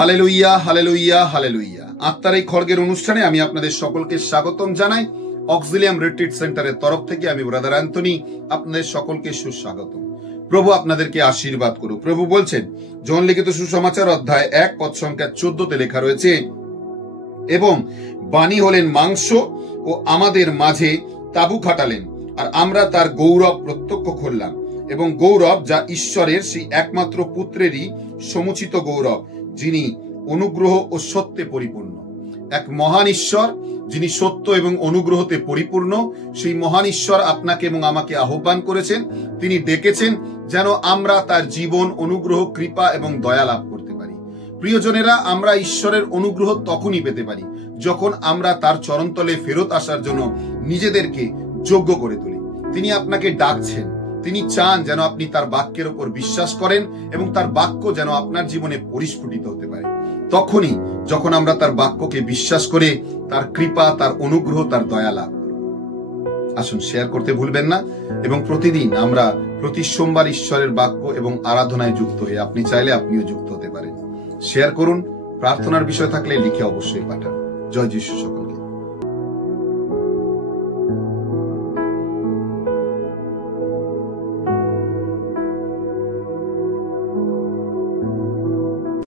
Hallelujah, hallelujah, hallelujah. আত্মার এই খড়গের অনুষ্ঠানে আমি আপনাদের সকলকে স্বাগতম জানাই। অক্সিলিয়াম রিট্রিট সেন্টারের তরফ থেকে আমি ব্রাদার অ্যান্থনি আপনাদের সকলকে সুস্বাগতম। প্রভু আপনাদেরকে আশীর্বাদ করুক। প্রভু বলছেন, জন লিখিত সুসমাচার অধ্যায় 1 পদ সংখ্যা 14-তে লেখা রয়েছে, এবং বাণী হলেন মাংস ও আমাদের মাঝে তাবু খাটালেন, আর আমরা তার গৌরব প্রত্যক্ষ করলাম, এবং গৌরব যা ঈশ্বরের সেই একমাত্র পুত্রেরই সমুচিত গৌরব, যিনি অনুগ্রহ ও সত্যে পরিপূর্ণ। এক মহান ঈশ্বর যিনি সত্য এবং অনুগ্রহতে পরিপূর্ণ, সেই মহান ঈশ্বর আপনাকে এবং আমাকে আহ্বান করেছেন। তিনি ডেকেছেন যেন আমরা তার জীবন, অনুগ্রহ, কৃপা এবং দয়া লাভ করতে পারি। প্রিয়জনেরা, আমরা ঈশ্বরের অনুগ্রহ তখনই পেতে পারি যখন আমরা তার চরণতলে ফেরত আসার জন্য নিজেদেরকে যোগ্য করে তুলি। তিনি আপনাকে ডাকছেন, তিনি চান যেন আপনি তার বাক্যের উপর বিশ্বাস করেন এবং তার বাক্য যেন আপনার জীবনে পরিস্ফুটিত হতে পারে। তখনই যখন আমরা তার বাক্যকে বিশ্বাস করে তার কৃপা, তার অনুগ্রহ, তার দয়া লাভ করব। আসুন, শেয়ার করতে ভুলবেন না, এবং প্রতিদিন আমরা প্রতি সোমবার ঈশ্বরের বাক্য এবং আরাধনায় যুক্ত হয়ে আপনি চাইলে আপনিও যুক্ত হতে পারেন। শেয়ার করুন। প্রার্থনার বিষয় থাকলে লিখে অবশ্যই পাঠান। জয় যিশু।